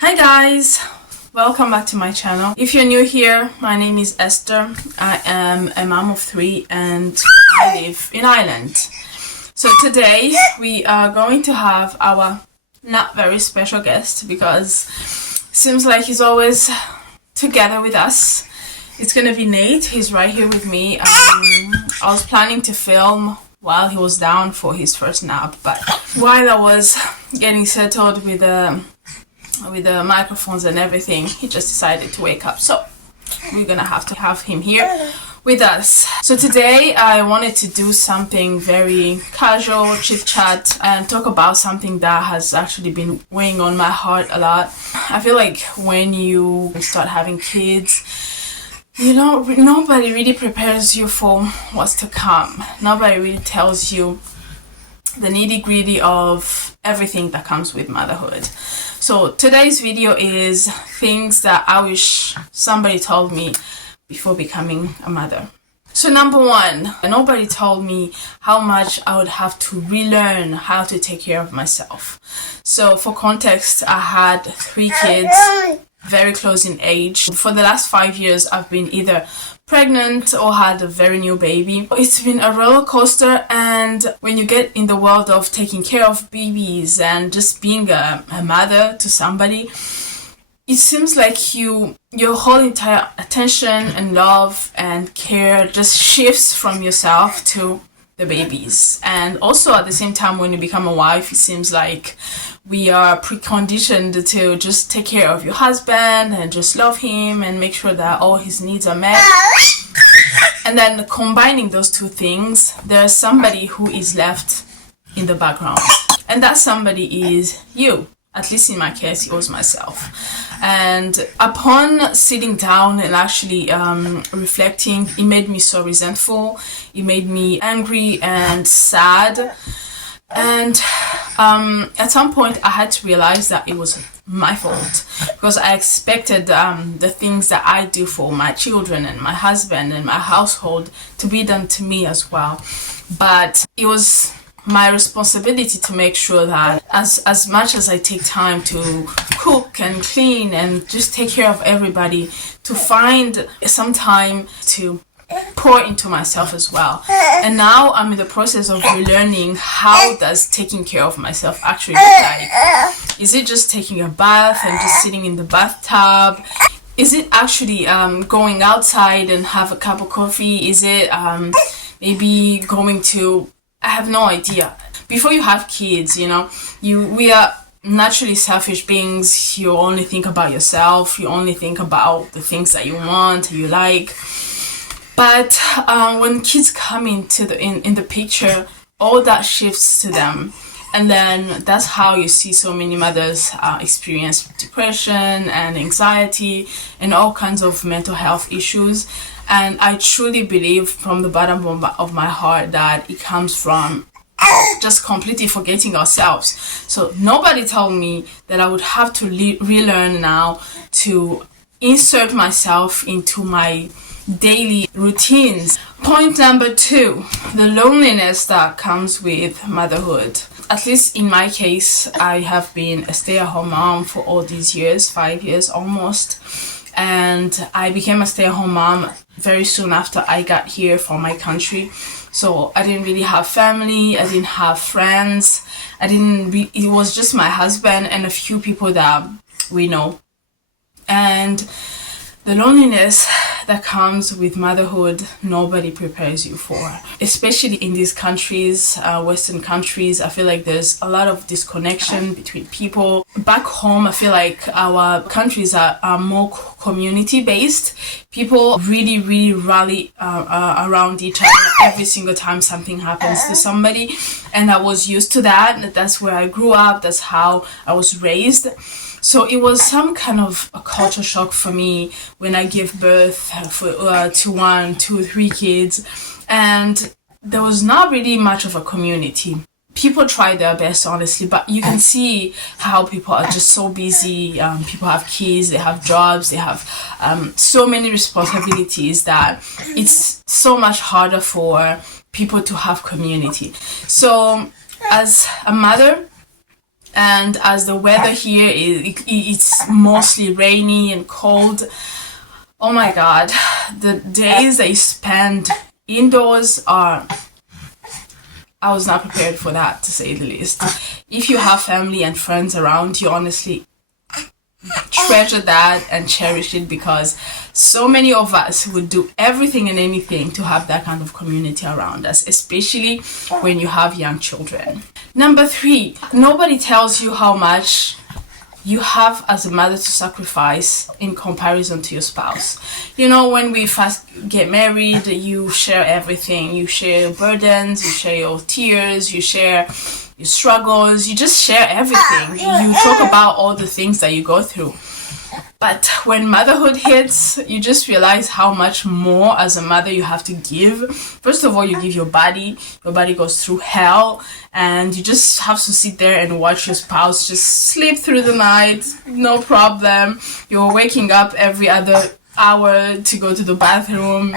Hi guys, welcome back to my channel. If you're new here, my name is Esther. I am a mom of 3 and I live in Ireland. So today we are going to have our not very special guest because seems like he's always together with us. It's gonna be Nate. He's right here with me. I was planning to film while he was down for his first nap, but while I was getting settled with the microphones and everything, he just decided to wake up. So we're gonna have to have him here with us. So today I wanted to do something very casual, chit chat, and talk about something that has actually been weighing on my heart a lot. I feel like when you start having kids, nobody really prepares you for what's to come. Nobody really tells you the nitty-gritty of everything that comes with motherhood. So today's video is things that I wish somebody told me before becoming a mother. So number one, nobody told me how much I would have to relearn how to take care of myself. So for context, I had 3 kids, very close in age. For the last 5 years, I've been either pregnant or had a very new baby. It's been a roller coaster, and when you get in the world of taking care of babies and just being a mother to somebody, it seems like your whole entire attention and love and care just shifts from yourself to the babies. And also at the same time, when you become a wife, it seems like we are preconditioned to just take care of your husband and just love him and make sure that all his needs are met. And then combining those two things, there's somebody who is left in the background. And that somebody is you. At least in my case, it was myself. And upon sitting down and actually reflecting, it made me so resentful. It made me angry and sad. And at some point, I had to realize that it was my fault because I expected the things that I do for my children and my husband and my household to be done to me as well. But it was my responsibility to make sure that as much as I take time to cook and clean and just take care of everybody, to find some time to pour into myself as well. And now I'm in the process of relearning how does taking care of myself actually look like. Is it just taking a bath and just sitting in the bathtub? Is it actually going outside and have a cup of coffee? Is it maybe going to, I have no idea. Before you have kids, we are naturally selfish beings. You only think about yourself. You only think about the things that you want, you like. But when kids come into in the picture, all that shifts to them. And then that's how you see so many mothers experience depression and anxiety and all kinds of mental health issues. And I truly believe from the bottom of my heart that it comes from just completely forgetting ourselves. So nobody told me that I would have to relearn now to insert myself into my daily routines. Point number 2, the loneliness that comes with motherhood. At least in my case, I have been a stay-at-home mom for all these years, 5 years almost. And I became a stay-at-home mom very soon after I got here from my country. So I didn't really have family, I didn't have friends, it was just my husband and a few people that we know. And the loneliness that comes with motherhood, nobody prepares you for. Especially in these countries, Western countries, I feel like there's a lot of disconnection between people. Back home, I feel like our countries are more community-based. People really, really rally around each other every single time something happens to somebody. And I was used to that. That's where I grew up. That's how I was raised. So it was some kind of a culture shock for me when I gave birth to 1, 2, 3 kids, and there was not really much of a community. People try their best, honestly, but you can see how people are just so busy. People have kids, they have jobs, they have so many responsibilities that it's so much harder for people to have community. So as a mother, And as the weather here it's mostly rainy and cold, oh my god, the days they spend indoors are, I was not prepared for that, to say the least. If you have family and friends around you, honestly treasure that and cherish it, because so many of us would do everything and anything to have that kind of community around us, especially when you have young children. Number 3, nobody tells you how much you have as a mother to sacrifice in comparison to your spouse. You know, when we first get married, you share everything. You share your burdens, you share your tears, you share your struggles, you just share everything. You talk about all the things that you go through. But when motherhood hits, you just realize how much more as a mother you have to give. First of all, you give your body goes through hell, and you just have to sit there and watch your spouse just sleep through the night, no problem. You're waking up every other hour to go to the bathroom.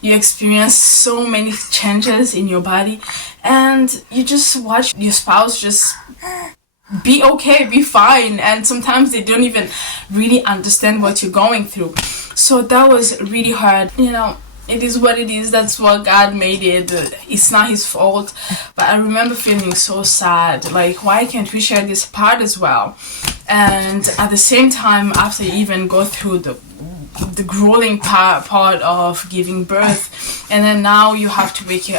You experience so many changes in your body, and you just watch your spouse just be okay, be fine, and sometimes they don't even really understand what you're going through. So that was really hard. You know, it is what it is. That's what God made it. It's not his fault. But I remember feeling so sad, like, why can't we share this part as well? And at the same time, after you even go through the grueling part of giving birth, and then now you have to wake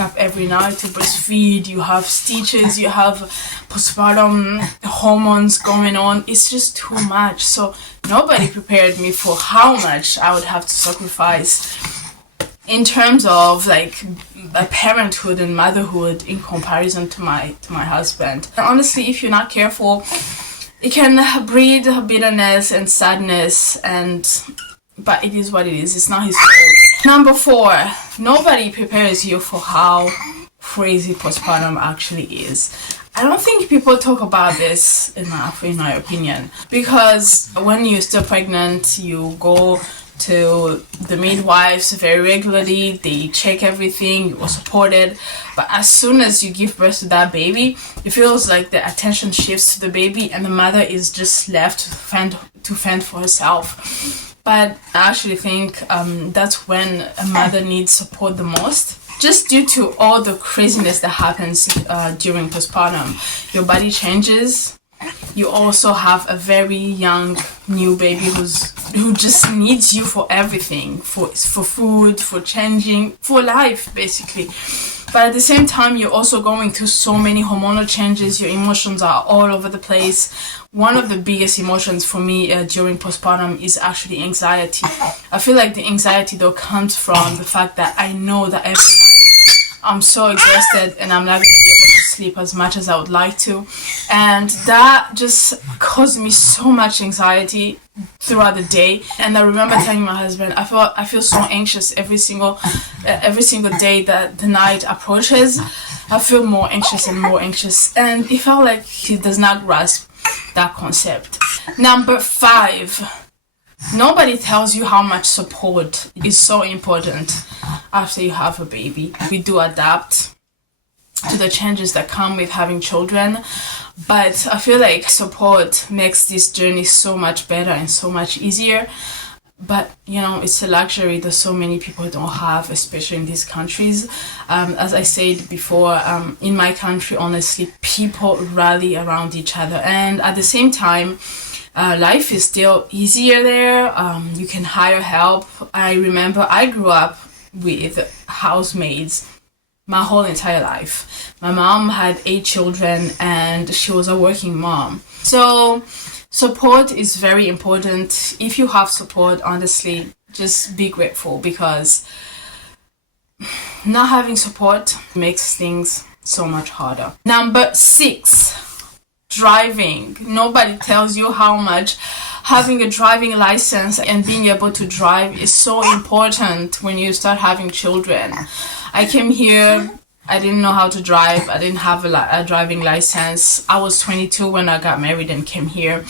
up every night to breastfeed. You have stitches, you have postpartum hormones going on. It's just too much. So nobody prepared me for how much I would have to sacrifice in terms of like parenthood and motherhood in comparison to my husband. And honestly, if you're not careful, it can breed bitterness and sadness, but it is what it is. It's not his fault. Number 4, nobody prepares you for how crazy postpartum actually is. I don't think people talk about this enough, in my opinion, because when you're still pregnant, you go to the midwives very regularly. They check everything, you are supported. But as soon as you give birth to that baby, it feels like the attention shifts to the baby and the mother is just left to fend for herself. But I actually think that's when a mother needs support the most, just due to all the craziness that happens during postpartum. Your body changes. You also have a very young new baby who just needs you for everything, for food, for changing, for life basically. But at the same time, you're also going through so many hormonal changes. Your emotions are all over the place. One of the biggest emotions for me during postpartum is actually anxiety. I feel like the anxiety though comes from the fact that I know that every night I'm so exhausted and I'm not going to be able to sleep as much as I would like to. And that just caused me so much anxiety throughout the day. And I remember telling my husband, I feel so anxious every single day that the night approaches. I feel more anxious and more anxious. And it felt like he does not grasp that concept. Number 5. Nobody tells you how much support is so important after you have a baby. We do adapt to the changes that come with having children, but I feel like support makes this journey so much better and so much easier. But you know, it's a luxury that so many people don't have, especially in these countries. As I said before, in my country, honestly, people rally around each other, and at the same time, life is still easier there. You can hire help. I remember I grew up with housemaids my whole entire life. My mom had 8 children and she was a working mom. So support is very important. If you have support, honestly, just be grateful, because not having support makes things so much harder. Number 6. Driving. Nobody tells you how much having a driving license and being able to drive is so important when you start having children. I came here, I didn't know how to drive. I didn't have a driving license. I was 22 when I got married and came here.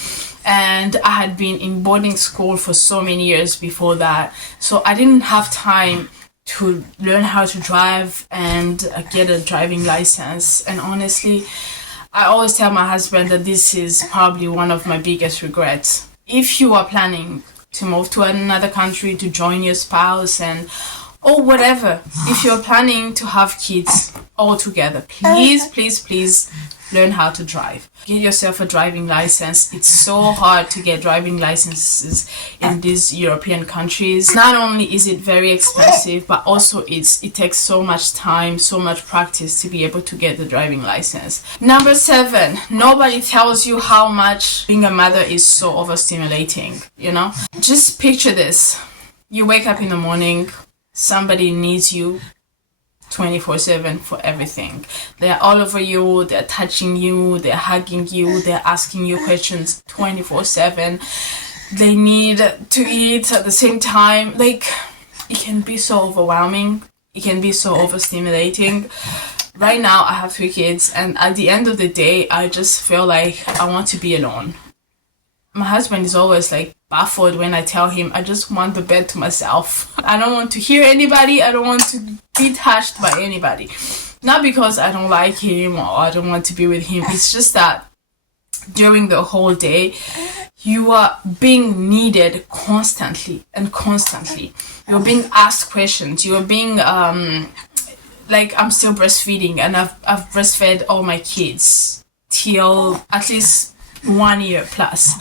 And I had been in boarding school for so many years before that. So I didn't have time to learn how to drive and get a driving license. And honestly, I always tell my husband that this is probably one of my biggest regrets. If you are planning to move to another country, to join your spouse, or whatever, if you're planning to have kids all together, please learn how to drive. Get yourself a driving license. It's so hard to get driving licenses in these European countries. Not only is it very expensive, but also it takes so much time, so much practice to be able to get the driving license. Number 7, nobody tells you how much being a mother is so overstimulating, you know? Just picture this. You wake up in the morning, somebody needs you 24/7 for everything. They're all over you, they're touching you, they're hugging you, they're asking you questions 24/7. They need to eat at the same time. Like, it can be so overwhelming. It can be so overstimulating. Right now, I have 3 kids, and at the end of the day, I just feel like I want to be alone. My husband is always like baffled when I tell him I just want the bed to myself. I don't want to hear anybody. I don't want to be touched by anybody. Not because I don't like him or I don't want to be with him. It's just that during the whole day, you are being needed constantly and constantly. You're being asked questions. You're being like, I'm still breastfeeding, and I've breastfed all my kids till at least 1 year plus.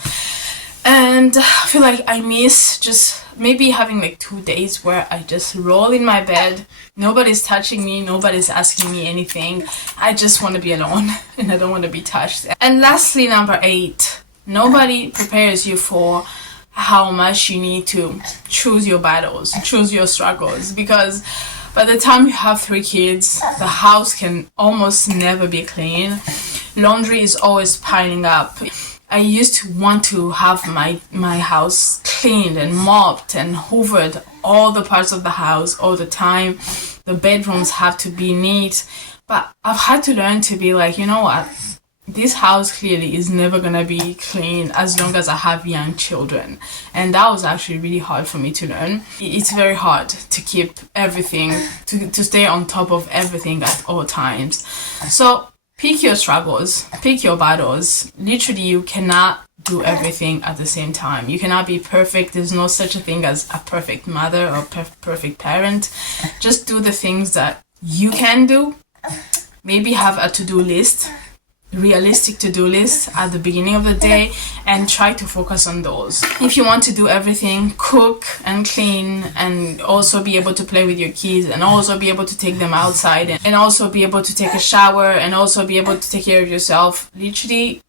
And I feel like I miss just maybe having like 2 days where I just roll in my bed. Nobody's touching me. Nobody's asking me anything. I just want to be alone and I don't want to be touched. And lastly, number 8, nobody prepares you for how much you need to choose your battles, choose your struggles, because by the time you have 3 kids, the house can almost never be clean. Laundry is always piling up. I used to want to have my house cleaned and mopped and hoovered, all the parts of the house all the time. The bedrooms have to be neat. But I've had to learn to be like, you know what? This house clearly is never going to be clean as long as I have young children. And that was actually really hard for me to learn. It's very hard to keep everything, to stay on top of everything at all times. So pick your struggles, pick your battles. Literally, you cannot do everything at the same time. You cannot be perfect. There's no such a thing as a perfect mother or perfect parent. Just do the things that you can do. Maybe have a to-do list, realistic to-do list at the beginning of the day, and try to focus on those. If you want to do everything, cook and clean, and also be able to play with your kids, and also be able to take them outside, and also be able to take a shower, and also be able to take care of yourself, literally,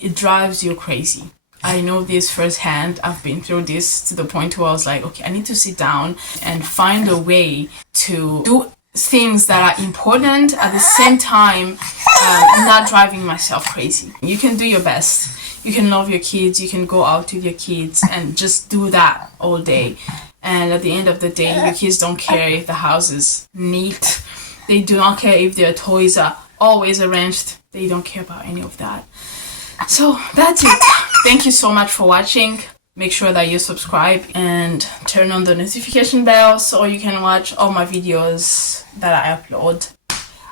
it drives you crazy. I know this firsthand. I've been through this to the point where I was like, okay, I need to sit down and find a way to do things that are important at the same time, not driving myself crazy. You can do your best. You can love your kids. You can go out with your kids and just do that all day. And at the end of the day, your kids don't care if the house is neat. They do not care if their toys are always arranged. They don't care about any of that. So that's it. Thank you so much for watching. Make sure that you subscribe and turn on the notification bell so you can watch all my videos that I upload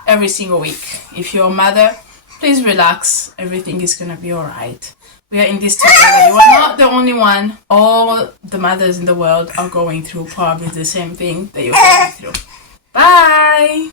every single week. If you're a mother, please relax. Everything is gonna be alright. We are in this together. You are not the only one. All the mothers in the world are going through probably the same thing that you're going through. Bye!